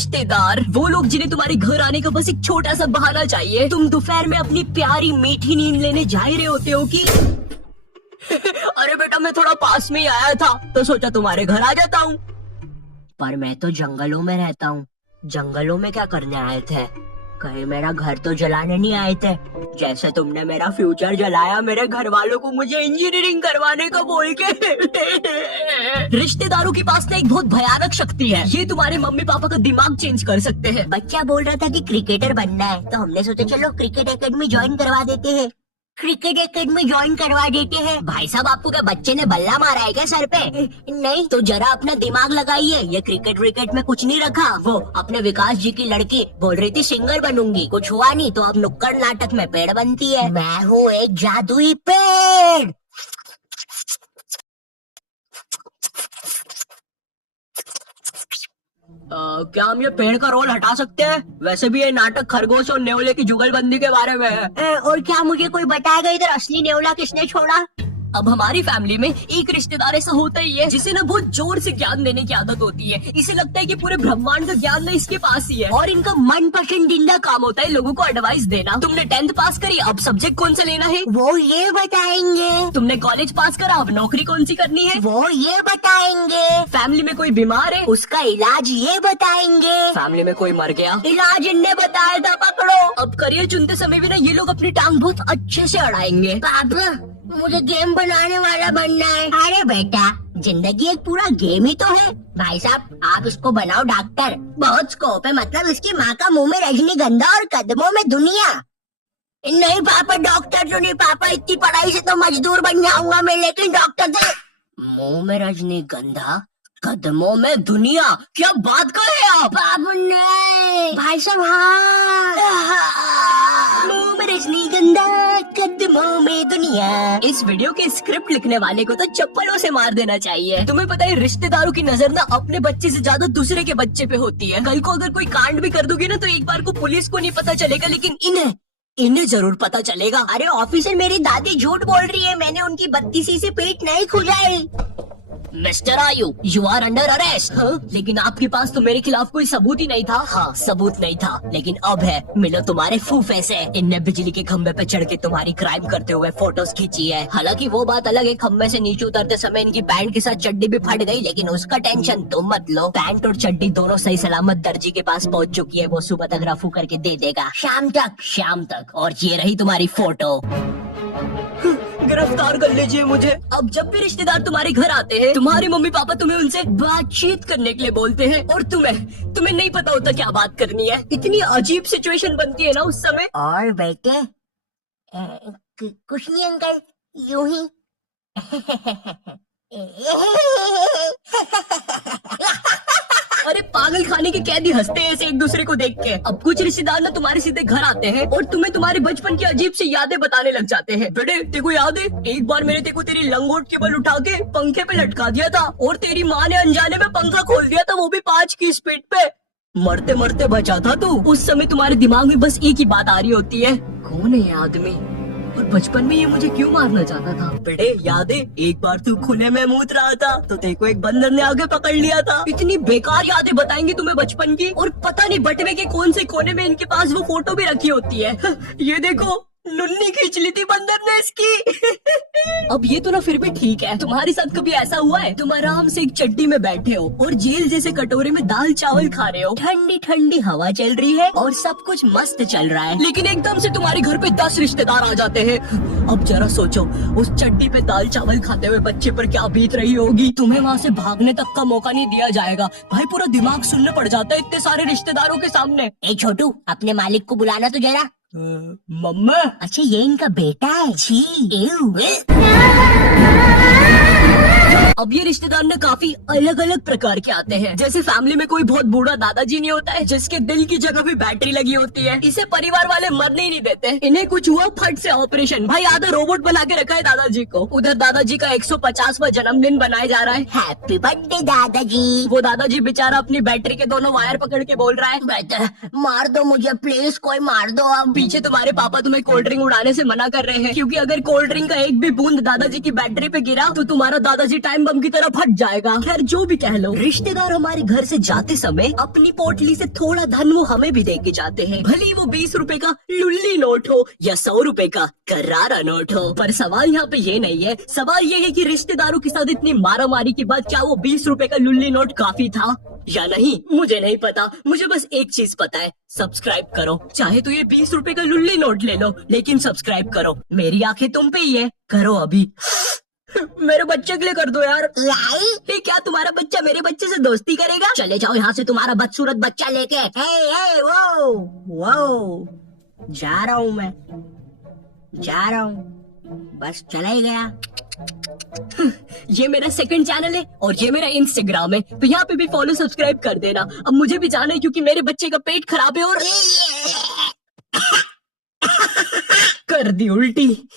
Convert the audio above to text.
रिश्तेदार वो लोग जिन्हें तुम्हारे घर आने का बस एक छोटा सा बहाना चाहिए। तुम दोपहर में अपनी प्यारी मीठी नींद लेने जा ही रहे होते हो कि अरे बेटा मैं थोड़ा पास में ही आया था तो सोचा तुम्हारे घर आ जाता हूँ। पर मैं तो जंगलों में रहता हूँ। जंगलों में क्या करने आए थे? कहीं मेरा घर तो जलाने नहीं आए थे? जैसे तुमने मेरा फ्यूचर जलाया मेरे घर वालों को मुझे इंजीनियरिंग करवाने का बोल के। रिश्तेदारों के पास ना एक बहुत भयानक शक्ति है। ये तुम्हारे मम्मी पापा का दिमाग चेंज कर सकते हैं। बच्चा बोल रहा था कि क्रिकेटर बनना है तो हमने सोचा चलो क्रिकेट एकेडमी ज्वाइन करवा देते हैं। क्रिकेट एकेडमी ज्वाइन करवा देते हैं। भाई साहब आपको क्या बच्चे ने बल्ला मारा है क्या सर पे? नहीं तो जरा अपना दिमाग लगाइए। ये क्रिकेट विकेट में कुछ नहीं रखा। वो अपने विकास जी की लड़की बोल रही थी सिंगर बनूंगी, कुछ हुआ नहीं तो अब नुक्कड़ नाटक में पेड़ बनती है। मैं हूँ एक जादुई पेड़। क्या हम ये पेड़ का रोल हटा सकते हैं? वैसे भी ये नाटक खरगोश और नेवले की जुगलबंदी के बारे में है। और क्या मुझे कोई बताएगा इधर असली नेवला किसने छोड़ा? अब हमारी फैमिली में एक रिश्तेदार ऐसा होता ही है जिसे ना बहुत जोर से ज्ञान देने की आदत होती है। इसे लगता है कि पूरे ब्रह्मांड का ज्ञान ना इसके पास ही है और इनका मन पसंदीदा काम होता है लोगों को एडवाइस देना। तुमने 10th पास करी, अब सब्जेक्ट कौन सा लेना है वो ये बताएंगे। तुमने कॉलेज पास करा, अब नौकरी कौन सी करनी है वो ये बताएंगे। फैमिली में कोई बीमार है, उसका इलाज ये बताएंगे। फैमिली में कोई मर गया, इलाज इनने बताया था, पकड़ो। अब करियर चुनते समय भी ना ये लोग अपनी टांग बहुत अच्छे से अड़ाएंगे। पापा मुझे गेम बनाने वाला बनना है। अरे बेटा जिंदगी एक पूरा गेम ही तो है। भाई साहब आप इसको बनाओ डॉक्टर, बहुत स्कोप है। मतलब इसकी माँ का मुंह में रजनीगंधा और कदमों में दुनिया। नहीं पापा डॉक्टर तो नहीं पापा, इतनी पढ़ाई से तो मजदूर बन जाऊंगा मैं, लेकिन डॉक्टर से। मुंह में रजनीगंधा कदमों में दुनिया, क्या बात कर रहे आप? बाबू नहीं भाई साहब, हाँ मुंह में रजनीगंधा कदमों में दुनिया। इस वीडियो के स्क्रिप्ट लिखने वाले को तो चप्पलों से मार देना चाहिए। तुम्हें पता है रिश्तेदारों की नजर ना अपने बच्चे से ज्यादा दूसरे के बच्चे पे होती है। कल को अगर कोई कांड भी कर दोगे ना तो एक बार को पुलिस को नहीं पता चलेगा, लेकिन इन्हें जरूर पता चलेगा। अरे ऑफिसर मेरी दादी झूठ बोल रही है, मैंने उनकी 32 से पेट नहीं खुजाई। मिस्टर आयु यू आर अंडर अरेस्ट। लेकिन आपके पास तो मेरे खिलाफ कोई सबूत ही नहीं था। हाँ सबूत नहीं था, लेकिन अब है। मिलो तुम्हारे फूफे से। इनने बिजली के खंबे पे चढ़ के तुम्हारी क्राइम करते हुए फोटोज खींची है। हालांकि वो बात अलग है, खंबे से नीचे उतरते समय इनकी पैंट के साथ चड्डी भी फट गई, लेकिन उसका टेंशन तुम मत लो। पैंट और चड्डी दोनों सही सलामत दर्जी के पास पहुँच चुकी है। वो सुबह तक रफू करके दे देगा, शाम तक। और ये रही तुम्हारी फोटो। गिरफ्तार कर लीजिए मुझे। अब जब भी रिश्तेदार तुम्हारे घर आते हैं तुम्हारे मम्मी पापा तुम्हें उनसे बातचीत करने के लिए बोलते हैं और तुम्हें नहीं पता होता क्या बात करनी है। इतनी अजीब सिचुएशन बनती है ना उस समय। और बेटे कुछ नहीं अंकल, यूं ही। अरे पागल खाने के कैदी हंसते हैं ऐसे एक दूसरे को देख के। अब कुछ रिश्तेदार ना तुम्हारे सीधे घर आते हैं और तुम्हें तुम्हारे बचपन की अजीब सी यादें बताने लग जाते हैं। बेटे तेको याद है एक बार मैंने तेको तेरी लंगोट के बल उठा के पंखे पे लटका दिया था और तेरी माँ ने अनजाने में पंखा खोल दिया था, वो भी 5 की स्पीड पे। मरते मरते बचा था तू। उस समय तुम्हारे दिमाग में बस एक ही बात आ रही होती है, कौन है ये आदमी और बचपन में ये मुझे क्यों मारना चाहता था। बेटे याद है एक बार तू खुले में मूत रहा था तो तेरे को एक बंदर ने आगे पकड़ लिया था। इतनी बेकार यादें बताएंगे तुम्हें बचपन की, और पता नहीं बटवे के कौन से कोने में इनके पास वो फोटो भी रखी होती है। ये देखो नुन्नी खींच ली थी बंदर ने इसकी। अब ये तो ना फिर भी ठीक है, तुम्हारे साथ कभी ऐसा हुआ है तुम आराम से एक चड्डी में बैठे हो और जेल जैसे कटोरे में दाल चावल खा रहे हो, ठंडी ठंडी हवा चल रही है और सब कुछ मस्त चल रहा है, लेकिन एकदम से तुम्हारे घर पे 10 रिश्तेदार आ जाते हैं। अब जरा सोचो उस चड्डी पे दाल चावल खाते हुए बच्चे पर क्या बीत रही होगी। तुम्हें वहाँ से भागने तक का मौका नहीं दिया जाएगा। भाई पूरा दिमाग सुनने पड़ जाता है इतने सारे रिश्तेदारों के सामने। ए छोटू अपने मालिक को बुलाना तो जरा। मम्मा अच्छा ये इनका बेटा है। छी अब ये रिश्तेदार ना काफी अलग अलग प्रकार के आते हैं। जैसे फैमिली में कोई बहुत बूढ़ा दादाजी नहीं होता है जिसके दिल की जगह भी बैटरी लगी होती है, इसे परिवार वाले मरने ही नहीं देते। इन्हें कुछ हुआ फट से ऑपरेशन, भाई आधा रोबोट बना के रखा है दादाजी को। उधर दादाजी का 150वां जन्मदिन बनाया जा रहा है। हैप्पी बर्थडे दादाजी। वो दादाजी बेचारा अपनी बैटरी के दोनों वायर पकड़ के बोल रहा है, बेटा मार दो मुझे प्लीज, कोई मार दो। अब पीछे तुम्हारे पापा तुम्हें कोल्ड ड्रिंक उड़ाने से मना कर रहे हैं, क्योंकि अगर कोल्ड ड्रिंक का एक भी बूंद दादाजी की बैटरी पे गिरा तो तुम्हारा दादाजी टाइम बम की तरह फट जाएगा। खैर जो भी कह लो, रिश्तेदार हमारे घर से जाते समय अपनी पोटली से थोड़ा धन वो हमें भी दे के जाते हैं, भले ही वो 20 रुपए का लुल्ली नोट हो या 100 रुपए का करारा नोट हो। पर सवाल यहाँ पे ये नहीं है, सवाल ये है कि रिश्तेदारों के साथ इतनी मारामारी के बाद क्या वो 20 रुपए का लुल्ली नोट काफी था या नहीं, मुझे नहीं पता। मुझे बस एक चीज पता है, सब्सक्राइब करो। चाहे तो ये 20 रुपए का लुल्ली नोट ले लो, लेकिन सब्सक्राइब करो। मेरी आंखें तुम पे ही है, करो अभी। मेरे बच्चे के लिए कर दो यार। ये क्या तुम्हारा बच्चा मेरे बच्चे से दोस्ती करेगा? चले जाओ यहाँ से तुम्हारा बदसूरत बच्चा लेके। वो जा रहा हूँ मैं, जा रहा हूँ, बस चला ही गया। ये मेरा सेकंड चैनल है और ये मेरा इंस्टाग्राम है, तो यहाँ पे भी फॉलो सब्सक्राइब कर देना। अब मुझे भी जाना है क्योंकि मेरे बच्चे का पेट खराब है और कर दी उल्टी।